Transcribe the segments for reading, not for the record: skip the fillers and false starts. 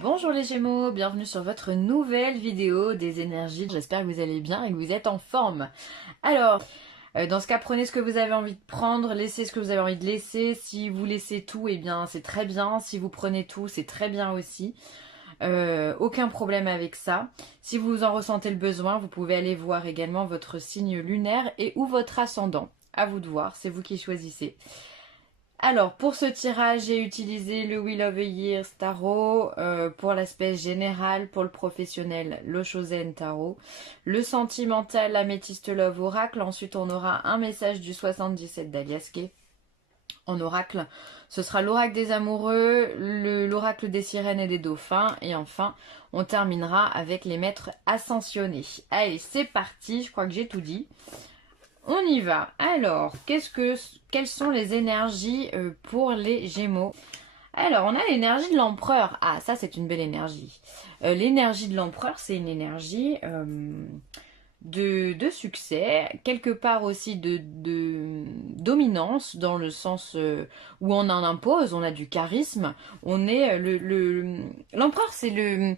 Bonjour les Gémeaux, bienvenue sur votre nouvelle vidéo des énergies. J'espère que vous allez bien et que vous êtes en forme. Alors, dans ce cas, prenez ce que vous avez envie de prendre, laissez ce que vous avez envie de laisser. Si vous laissez tout, eh bien c'est très bien. Si vous prenez tout, c'est très bien aussi. Aucun problème avec ça. Si vous en ressentez le besoin, vous pouvez aller voir également votre signe lunaire et ou votre ascendant. À vous de voir, c'est vous qui choisissez. Alors, pour ce tirage, j'ai utilisé le Wheel of the Years Tarot, pour l'aspect général, pour le professionnel, le Chosen Tarot, le sentimental, l'Améthyste Love Oracle. Ensuite, on aura un message du 77 d'Aliaske. En oracle, ce sera l'oracle des amoureux, l'oracle des sirènes et des dauphins. Et enfin, on terminera avec les maîtres ascensionnés. Allez, c'est parti, je crois que j'ai tout dit. On y va. Alors, quelles sont les énergies pour les Gémeaux? Alors, on a l'énergie de l'empereur. Ah, ça, c'est une belle énergie. L'énergie de l'empereur, c'est une énergie de succès, quelque part aussi de dominance, dans le sens où on en impose, on a du charisme. On est l'empereur, c'est le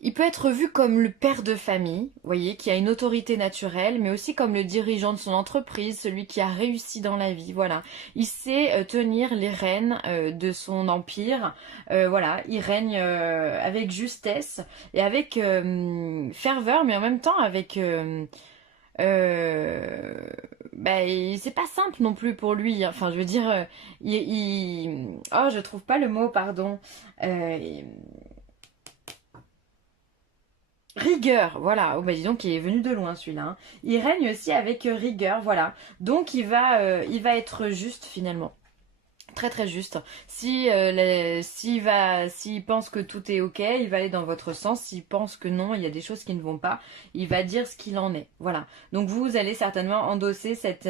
il peut être vu comme le père de famille, vous voyez, qui a une autorité naturelle, mais aussi comme le dirigeant de son entreprise, celui qui a réussi dans la vie, voilà. Il sait tenir les rênes de son empire, voilà, il règne avec justesse et avec ferveur, mais en même temps avec... bah, c'est pas simple non plus pour lui, enfin je veux dire, oh je trouve pas le mot, pardon. Euh, Rigueur, voilà. Oh bah dis donc, il est venu de loin celui-là, hein. Il règne aussi avec rigueur, voilà. Donc il va être juste finalement. Très très juste. S'il pense que tout est ok, il va aller dans votre sens. S'il pense que non, il y a des choses qui ne vont pas, il va dire ce qu'il en est. Voilà. Donc vous allez certainement endosser cette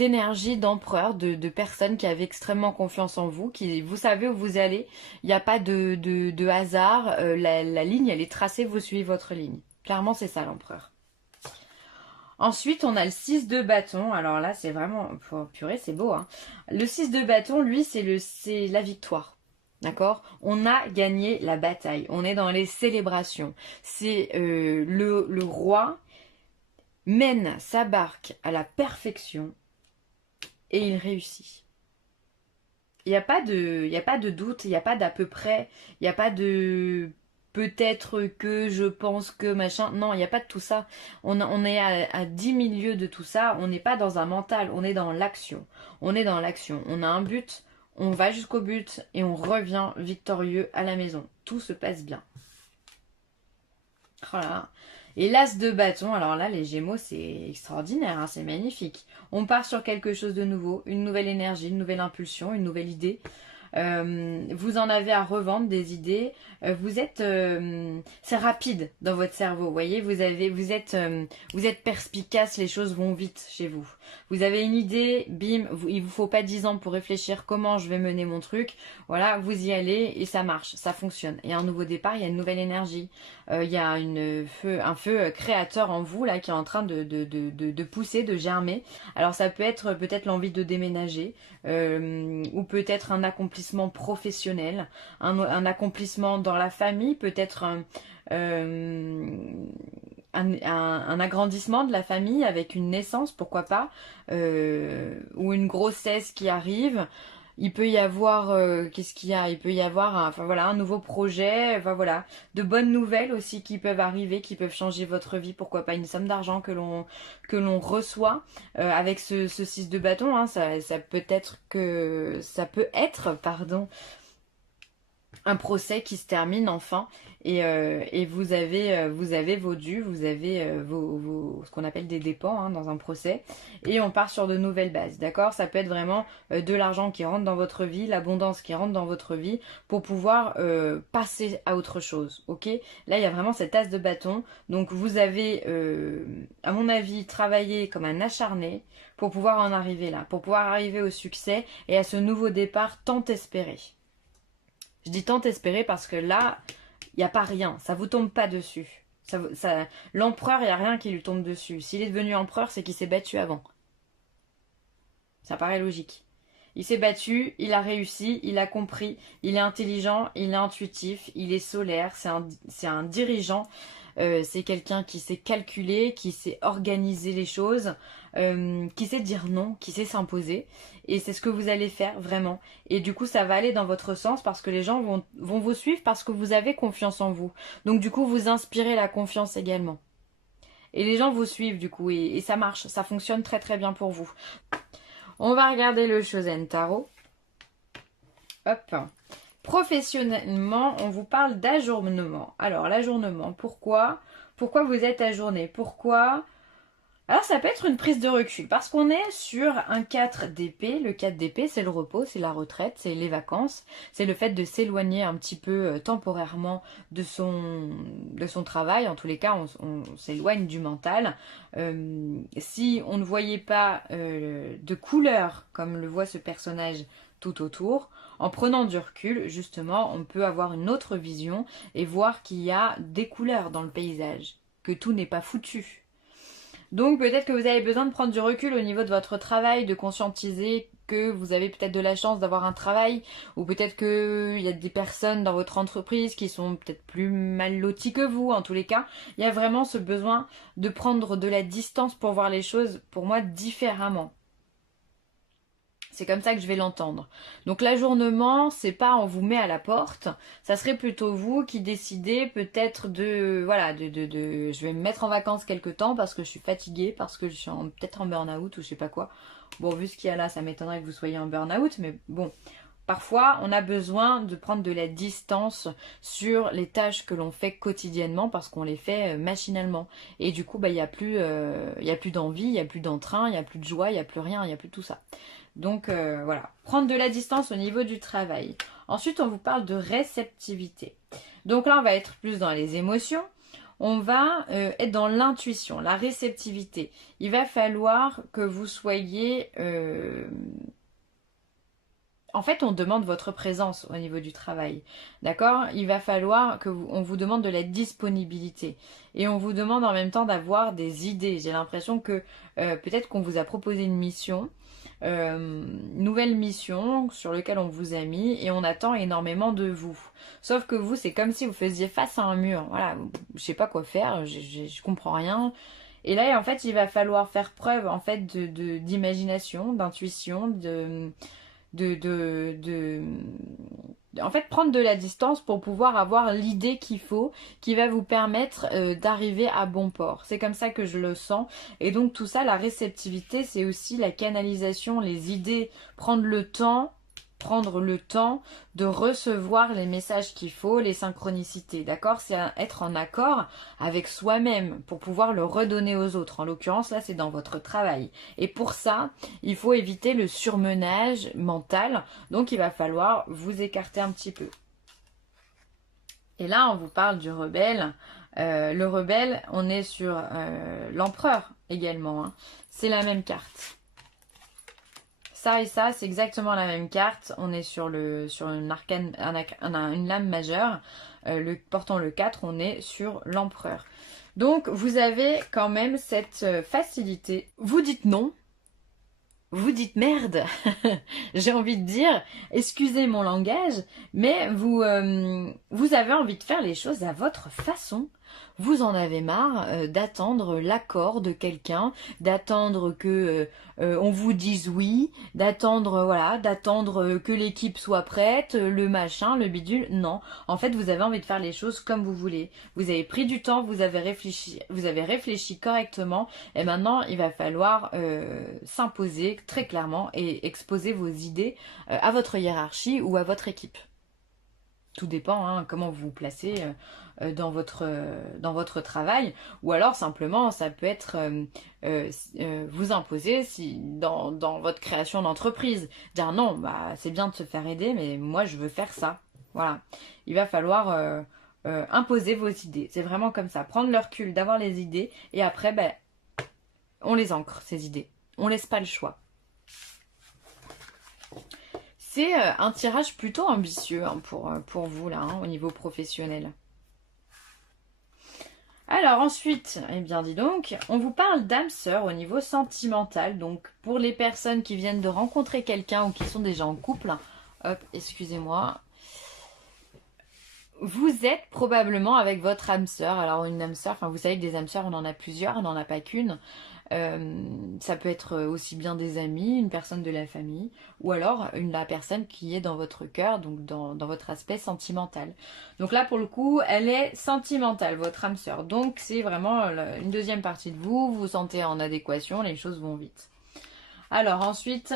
énergie d'empereur, de personne qui avait extrêmement confiance en vous, qui vous savez où vous allez. Il n'y a pas de hasard. La ligne, elle est tracée, vous suivez votre ligne. Clairement, c'est ça l'empereur. Ensuite, on a le 6 de bâton. Alors là, c'est vraiment... Oh, purée, c'est beau, hein. Le 6 de bâton, lui, c'est la victoire. D'accord? On a gagné la bataille. On est dans les célébrations. C'est le roi mène sa barque à la perfection et il réussit. Il y a pas de doute, il n'y a pas d'à peu près, il n'y a pas de peut-être que je pense que machin. Non, il n'y a pas de tout ça. On est à 10 000 lieues de tout ça. On n'est pas dans un mental, on est dans l'action. On est dans l'action. On a un but, on va jusqu'au but et on revient victorieux à la maison. Tout se passe bien. Voilà. Et l'as de bâton, alors là, les Gémeaux, c'est extraordinaire, hein, c'est magnifique. On part sur quelque chose de nouveau, une nouvelle énergie, une nouvelle impulsion, une nouvelle idée. Vous en avez à revendre des idées. C'est rapide dans votre cerveau. Vous voyez, vous êtes perspicace. Les choses vont vite chez vous. Vous avez une idée, bim. Il vous faut pas 10 ans pour réfléchir comment je vais mener mon truc. Voilà, vous y allez et ça marche, ça fonctionne. Il y a un nouveau départ, il y a une nouvelle énergie. Il y a un feu créateur en vous là qui est en train de pousser, de germer. Alors ça peut être peut-être l'envie de déménager, ou peut-être un accomplissement professionnel, un accomplissement dans la famille, peut-être un agrandissement de la famille avec une naissance, pourquoi pas, ou une grossesse qui arrive. Il peut y avoir, qu'est-ce qu'il y a? Il peut y avoir, enfin voilà, un nouveau projet, enfin voilà, de bonnes nouvelles aussi qui peuvent arriver, qui peuvent changer votre vie. Pourquoi pas une somme d'argent que l'on reçoit avec ce 6 de bâton. Hein, ça peut être, pardon, un procès qui se termine enfin et vous avez vos dus, vous avez ce qu'on appelle des dépens, hein, dans un procès et on part sur de nouvelles bases, d'accord? Ça peut être vraiment de l'argent qui rentre dans votre vie, l'abondance qui rentre dans votre vie pour pouvoir passer à autre chose, ok? Là, il y a vraiment cet as de bâton, donc vous avez, à mon avis, travaillé comme un acharné pour pouvoir en arriver là, pour pouvoir arriver au succès et à ce nouveau départ tant espéré. Je dis tant espérer parce que là, il n'y a pas rien. Ça vous tombe pas dessus. L'empereur, il n'y a rien qui lui tombe dessus. S'il est devenu empereur, c'est qu'il s'est battu avant. Ça paraît logique. Il s'est battu, il a réussi, il a compris, il est intelligent, il est intuitif, il est solaire, c'est un dirigeant, c'est quelqu'un qui sait calculer, qui sait organiser les choses, qui sait dire non, qui sait s'imposer. Et c'est ce que vous allez faire vraiment. Et du coup, ça va aller dans votre sens parce que les gens vont vous suivre parce que vous avez confiance en vous. Donc du coup, vous inspirez la confiance également. Et les gens vous suivent du coup et ça marche, ça fonctionne très très bien pour vous. On va regarder le Shosen Tarot. Hop. Professionnellement, on vous parle d'ajournement. Alors, l'ajournement, pourquoi? Pourquoi vous êtes ajourné? Pourquoi? Alors, ça peut être une prise de recul, parce qu'on est sur un 4 d'épée. Le 4 d'épée, c'est le repos, c'est la retraite, c'est les vacances, c'est le fait de s'éloigner un petit peu temporairement de son travail. En tous les cas, on s'éloigne du mental. Si on ne voyait pas de couleur, comme le voit ce personnage tout autour, en prenant du recul, justement, on peut avoir une autre vision et voir qu'il y a des couleurs dans le paysage, que tout n'est pas foutu. Donc peut-être que vous avez besoin de prendre du recul au niveau de votre travail, de conscientiser que vous avez peut-être de la chance d'avoir un travail, ou peut-être qu'il y a des personnes dans votre entreprise qui sont peut-être plus mal loties que vous. En tous les cas, il y a vraiment ce besoin de prendre de la distance pour voir les choses, pour moi, différemment. C'est comme ça que je vais l'entendre. Donc l'ajournement, c'est pas on vous met à la porte, ça serait plutôt vous qui décidez peut-être de voilà je vais me mettre en vacances quelque temps parce que je suis fatiguée, parce que je suis peut-être en burn-out ou je sais pas quoi. Bon, vu ce qu'il y a là, ça m'étonnerait que vous soyez en burn-out, mais bon, parfois on a besoin de prendre de la distance sur les tâches que l'on fait quotidiennement parce qu'on les fait machinalement. Et du coup, bah il y a plus d'envie, il y a plus d'entrain, il y a plus de joie, il y a plus rien, il y a plus tout ça. Donc voilà, prendre de la distance au niveau du travail. Ensuite, on vous parle de réceptivité. Donc là, on va être plus dans les émotions. On va être dans l'intuition, la réceptivité. Il va falloir que vous soyez... En fait, on demande votre présence au niveau du travail. D'accord? Il va falloir on vous demande de la disponibilité. Et on vous demande en même temps d'avoir des idées. J'ai l'impression que peut-être qu'on vous a proposé une mission. Nouvelle mission sur laquelle on vous a mis et on attend énormément de vous. Sauf que vous, c'est comme si vous faisiez face à un mur. Voilà, je sais pas quoi faire, je comprends rien. Et là, en fait, il va falloir faire preuve en fait d'imagination, d'intuition, en fait, prendre de la distance pour pouvoir avoir l'idée qu'il faut, qui va vous permettre d'arriver à bon port. C'est comme ça que je le sens. Et donc tout ça, la réceptivité, c'est aussi la canalisation, les idées, prendre le temps de recevoir les messages qu'il faut, les synchronicités, d'accord? C'est être en accord avec soi-même pour pouvoir le redonner aux autres. En l'occurrence, là, c'est dans votre travail. Et pour ça, il faut éviter le surmenage mental. Donc, il va falloir vous écarter un petit peu. Et là, on vous parle du rebelle. Le rebelle, on est sur l'empereur également, hein. C'est la même carte. Ça et ça, c'est exactement la même carte. On est sur une arcane, une lame majeure. Portant le 4, on est sur l'empereur. Donc, vous avez quand même cette facilité. Vous dites non. Vous dites merde. J'ai envie de dire, excusez mon langage, mais vous avez envie de faire les choses à votre façon. Vous en avez marre d'attendre l'accord de quelqu'un, d'attendre que on vous dise oui, d'attendre que l'équipe soit prête, le machin, le bidule. Non, en fait, vous avez envie de faire les choses comme vous voulez. Vous avez pris du temps, vous avez réfléchi correctement, et maintenant il va falloir s'imposer très clairement et exposer vos idées à votre hiérarchie ou à votre équipe. Tout dépend hein, comment vous vous placez dans votre travail, ou alors simplement ça peut être vous imposer dans votre création d'entreprise, dire non, bah c'est bien de se faire aider, mais moi je veux faire ça. Voilà, il va falloir imposer vos idées. C'est vraiment comme ça, prendre le recul, d'avoir les idées, et après ben, on les ancre ces idées, on laisse pas le choix. C'est un tirage plutôt ambitieux hein, pour vous là, hein, au niveau professionnel. Alors ensuite, eh bien dis donc, on vous parle d'âme sœur au niveau sentimental. Donc pour les personnes qui viennent de rencontrer quelqu'un ou qui sont déjà en couple, hop, excusez-moi, vous êtes probablement avec votre âme sœur. Alors une âme sœur, enfin vous savez que des âmes sœurs, on en a plusieurs, on n'en a pas qu'une. Ça peut être aussi bien des amis, une personne de la famille, ou alors la personne qui est dans votre cœur, donc dans votre aspect sentimental. Donc là, pour le coup, elle est sentimentale, votre âme sœur. Donc c'est vraiment une deuxième partie de vous, vous vous sentez en adéquation, les choses vont vite. Alors ensuite,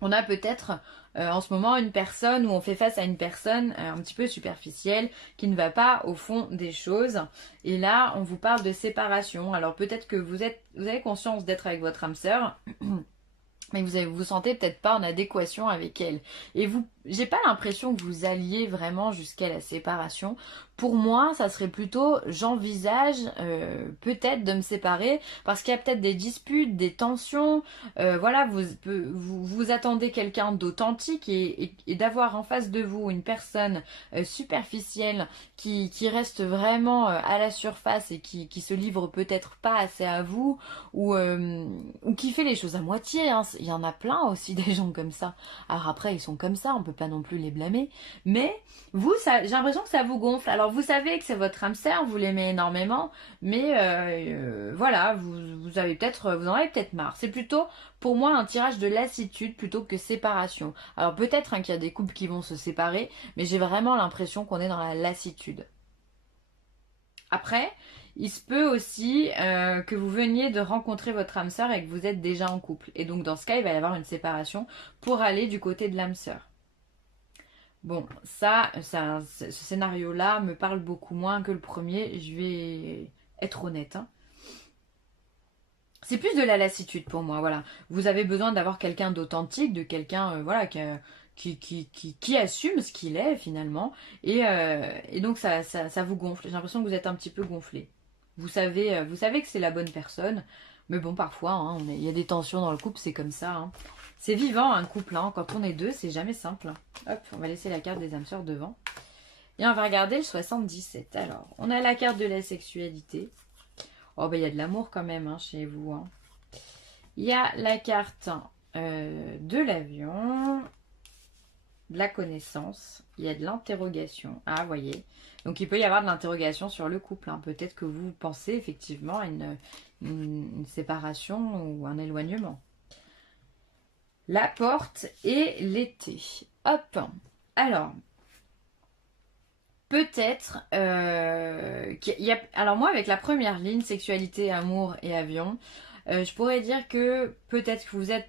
on a peut-être en ce moment une personne où on fait face à une personne un petit peu superficielle qui ne va pas au fond des choses. Et là, on vous parle de séparation. Alors peut-être que vous avez conscience d'être avec votre âme sœur, mais vous vous sentez peut-être pas en adéquation avec elle. Et j'ai pas l'impression que vous alliez vraiment jusqu'à la séparation. Pour moi, ça serait plutôt, j'envisage peut-être de me séparer parce qu'il y a peut-être des disputes, des tensions. Voilà, vous attendez quelqu'un d'authentique et d'avoir en face de vous une personne superficielle qui reste vraiment à la surface et qui se livre peut-être pas assez à vous ou qui fait les choses à moitié. Hein. Il y en a plein aussi des gens comme ça. Alors après, ils sont comme ça, on peut pas non plus les blâmer. Mais vous, j'ai l'impression que ça vous gonfle. Alors vous savez que c'est votre âme sœur, vous l'aimez énormément, mais voilà, vous avez peut-être, vous en avez peut-être marre. C'est plutôt pour moi un tirage de lassitude plutôt que séparation. Alors peut-être qu'il y a des couples qui vont se séparer, mais j'ai vraiment l'impression qu'on est dans la lassitude. Après, il se peut aussi que vous veniez de rencontrer votre âme sœur et que vous êtes déjà en couple. Et donc dans ce cas, il va y avoir une séparation pour aller du côté de l'âme sœur. Bon, ce scénario-là me parle beaucoup moins que le premier, je vais être honnête. Hein. C'est plus de la lassitude pour moi, voilà. Vous avez besoin d'avoir quelqu'un d'authentique, de quelqu'un voilà, qui assume ce qu'il est finalement. Et donc ça vous gonfle. J'ai l'impression que vous êtes un petit peu gonflé. Vous savez que c'est la bonne personne, mais bon, parfois, hein, il y a des tensions dans le couple, c'est comme ça. Hein. C'est vivant un couple, hein. Quand on est deux, c'est jamais simple. Hop, on va laisser la carte des âmes sœurs devant. Et on va regarder le 77. Alors, on a la carte de la sexualité. Oh, ben il y a de l'amour quand même hein, chez vous. Hein. Il y a la carte de l'avion, de la connaissance, il y a de l'interrogation. Ah, voyez. Donc, il peut y avoir de l'interrogation sur le couple. Hein. Peut-être que vous pensez effectivement à une séparation ou un éloignement. La porte et l'été. Hop. Alors, peut-être alors moi avec la première ligne sexualité, amour et avion, je pourrais dire que peut-être que vous êtes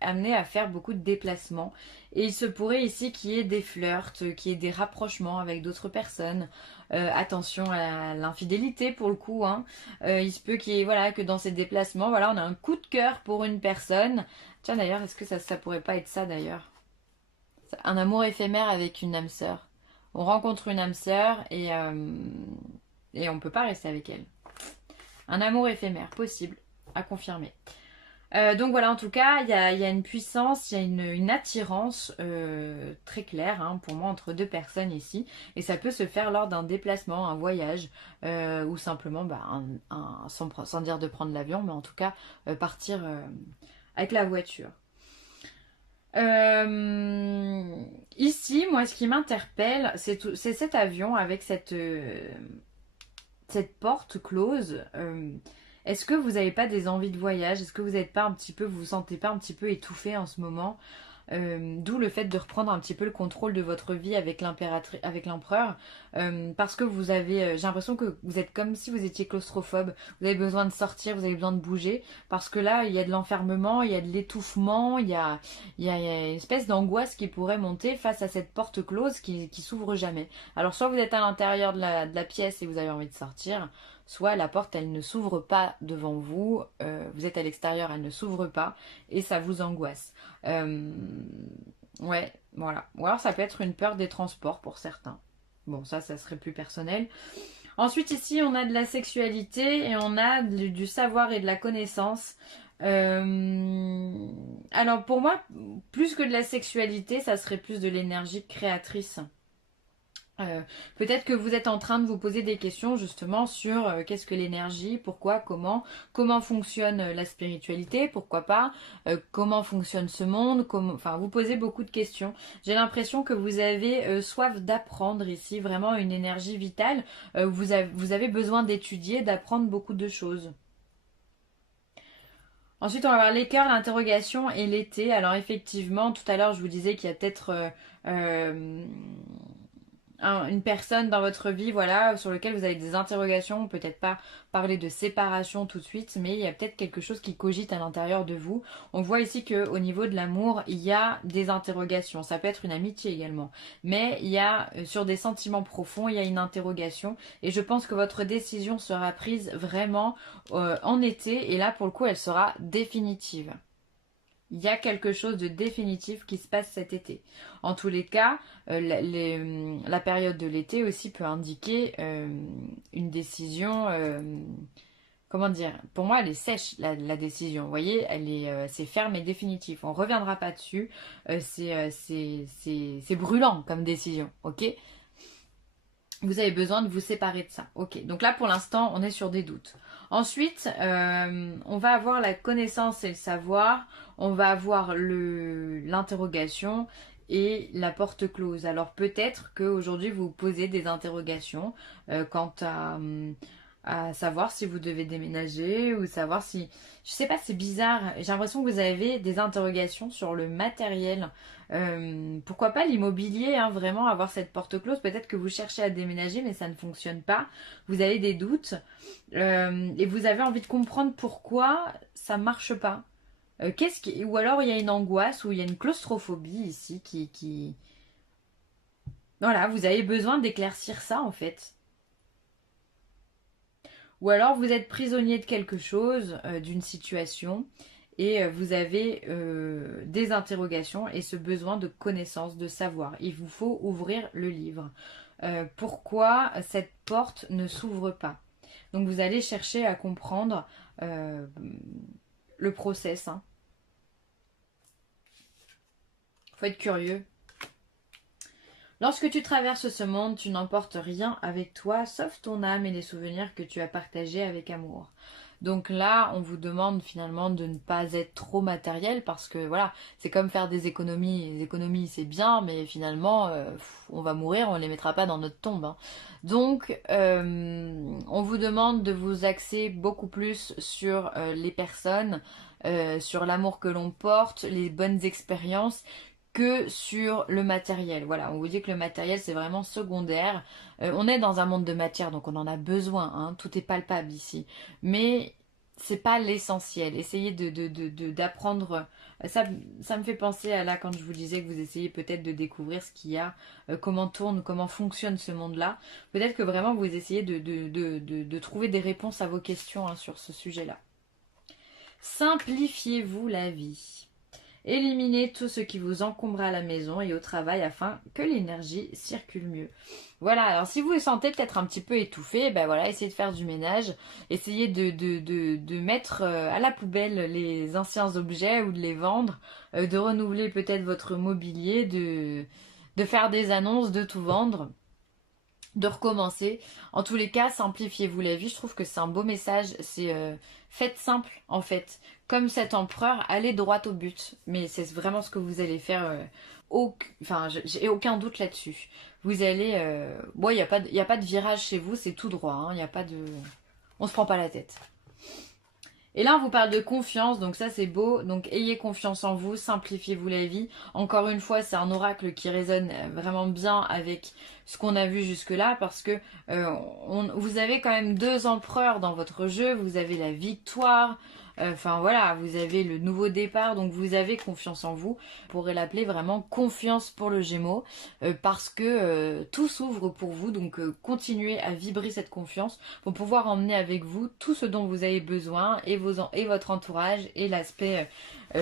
amené à faire beaucoup de déplacements et il se pourrait ici qu'il y ait des flirts, qu'il y ait des rapprochements avec d'autres personnes. Attention à l'infidélité pour le coup. Hein. Il se peut qu'il y ait voilà que dans ces déplacements, voilà, on a un coup de cœur pour une personne. Tiens d'ailleurs, est-ce que ça pourrait pas être ça d'ailleurs? Un amour éphémère avec une âme sœur. On rencontre une âme sœur et on ne peut pas rester avec elle. Un amour éphémère, possible, à confirmer. Donc voilà, en tout cas, il y a une puissance, il y a une attirance très claire hein, pour moi entre deux personnes ici. Et ça peut se faire lors d'un déplacement, un voyage, ou simplement bah, sans dire de prendre l'avion, mais en tout cas partir avec la voiture. Ici, moi, ce qui m'interpelle, c'est cet avion avec cette porte close. Est-ce que vous n'avez pas des envies de voyage? Est-ce que vous n'êtes pas un petit peu, vous vous sentez pas un petit peu étouffé en ce moment? D'où le fait de reprendre un petit peu le contrôle de votre vie avec l'empereur, parce que vous avez, j'ai l'impression que vous êtes comme si vous étiez claustrophobe. Vous avez besoin de sortir, vous avez besoin de bouger, parce que là, il y a de l'enfermement, il y a de l'étouffement, il y a une espèce d'angoisse qui pourrait monter face à cette porte close qui s'ouvre jamais. Alors soit vous êtes à l'intérieur de la pièce et vous avez envie de sortir, soit la porte elle ne s'ouvre pas devant vous, vous êtes à l'extérieur, elle ne s'ouvre pas et ça vous angoisse. Ouais, voilà. Ou alors ça peut être une peur des transports pour certains. Bon, ça serait plus personnel. Ensuite, ici, on a de la sexualité et on a du savoir et de la connaissance. Alors, pour moi, plus que de la sexualité, ça serait plus de l'énergie créatrice. Peut-être que vous êtes en train de vous poser des questions justement sur qu'est-ce que l'énergie, pourquoi, comment fonctionne la spiritualité, pourquoi pas, comment fonctionne ce monde, enfin vous posez beaucoup de questions. J'ai l'impression que vous avez soif d'apprendre ici, vraiment une énergie vitale. Vous avez besoin d'étudier, d'apprendre beaucoup de choses. Ensuite, on va voir les cœurs, l'interrogation et l'été. Alors effectivement, tout à l'heure, je vous disais qu'il y a peut-être une personne dans votre vie, voilà, sur lequel vous avez des interrogations, peut-être pas parler de séparation tout de suite, mais il y a peut-être quelque chose qui cogite à l'intérieur de vous. On voit ici qu'au niveau de l'amour, il y a des interrogations. Ça peut être une amitié également. Mais il y a, sur des sentiments profonds, il y a une interrogation. Et je pense que votre décision sera prise vraiment en été. Et là, pour le coup, elle sera définitive. Il y a quelque chose de définitif qui se passe cet été. En tous les cas, la période de l'été aussi peut indiquer une décision. Comment dire? Pour moi, elle est sèche, la décision. Vous voyez, c'est ferme et définitif. On ne reviendra pas dessus. C'est brûlant comme décision. Ok? Vous avez besoin de vous séparer de ça. Ok, donc là pour l'instant on est sur des doutes. Ensuite, on va avoir la connaissance et le savoir, on va avoir l'interrogation et la porte close. Alors peut-être qu'aujourd'hui vous vous posez des interrogations quant à savoir si vous devez déménager ou savoir si... Je sais pas, c'est bizarre. J'ai l'impression que vous avez des interrogations sur le matériel. Pourquoi pas l'immobilier, hein, vraiment avoir cette porte close. Peut-être que vous cherchez à déménager mais ça ne fonctionne pas. Vous avez des doutes et vous avez envie de comprendre pourquoi ça marche pas. Ou alors il y a une angoisse ou il y a une claustrophobie ici qui... Voilà, vous avez besoin d'éclaircir ça en fait. Ou alors vous êtes prisonnier de quelque chose, d'une situation, et vous avez des interrogations et ce besoin de connaissance, de savoir. Il vous faut ouvrir le livre. Pourquoi cette porte ne s'ouvre pas? Donc vous allez chercher à comprendre le process. Hein. Faut être curieux. Lorsque tu traverses ce monde, tu n'emportes rien avec toi, sauf ton âme et les souvenirs que tu as partagés avec amour. Donc là, on vous demande finalement de ne pas être trop matériel parce que voilà, c'est comme faire des économies. Les économies, c'est bien, mais finalement, on va mourir, on ne les mettra pas dans notre tombe. Hein. Donc, on vous demande de vous axer beaucoup plus sur les personnes, sur l'amour que l'on porte, les bonnes expériences que sur le matériel. Voilà, on vous dit que le matériel c'est vraiment secondaire. On est dans un monde de matière donc on en a besoin, hein, tout est palpable ici. Mais c'est pas l'essentiel. Essayez d'apprendre. Ça me fait penser à là quand je vous disais que vous essayez peut-être de découvrir ce qu'il y a, comment tourne, comment fonctionne ce monde-là. Peut-être que vraiment vous essayez de trouver des réponses à vos questions hein, sur ce sujet-là. Simplifiez-vous la vie. Éliminez tout ce qui vous encombre à la maison et au travail afin que l'énergie circule mieux. Voilà, alors si vous vous sentez peut-être un petit peu étouffé, ben voilà, essayez de faire du ménage, essayez de mettre à la poubelle les anciens objets ou de les vendre, de renouveler peut-être votre mobilier, de faire des annonces, de tout vendre. De recommencer. En tous les cas, simplifiez-vous la vie. Je trouve que c'est un beau message. C'est faites simple en fait. Comme cet empereur, allez droit au but. Mais c'est vraiment ce que vous allez faire. Enfin, j'ai aucun doute là-dessus. Vous allez... Bon, il n'y a pas de virage chez vous, c'est tout droit. Hein. Y a pas de... On se prend pas la tête. Et là, on vous parle de confiance, donc ça c'est beau. Donc ayez confiance en vous, simplifiez-vous la vie. Encore une fois, c'est un oracle qui résonne vraiment bien avec ce qu'on a vu jusque-là parce que vous avez quand même 2 empereurs dans votre jeu. Vous avez la victoire, enfin voilà, vous avez le nouveau départ, donc vous avez confiance en vous. On pourrait l'appeler vraiment confiance pour le Gémeaux parce que tout s'ouvre pour vous. Donc continuez à vibrer cette confiance pour pouvoir emmener avec vous tout ce dont vous avez besoin et votre entourage et l'aspect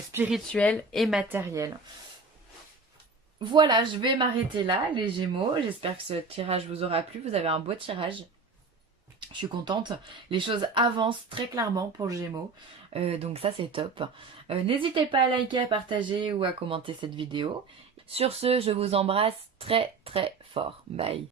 spirituel et matériel. Voilà, je vais m'arrêter là, les Gémeaux. J'espère que ce tirage vous aura plu. Vous avez un beau tirage. Je suis contente. Les choses avancent très clairement pour le Gémeaux. Donc ça, c'est top. N'hésitez pas à liker, à partager ou à commenter cette vidéo. Sur ce, je vous embrasse très très fort. Bye.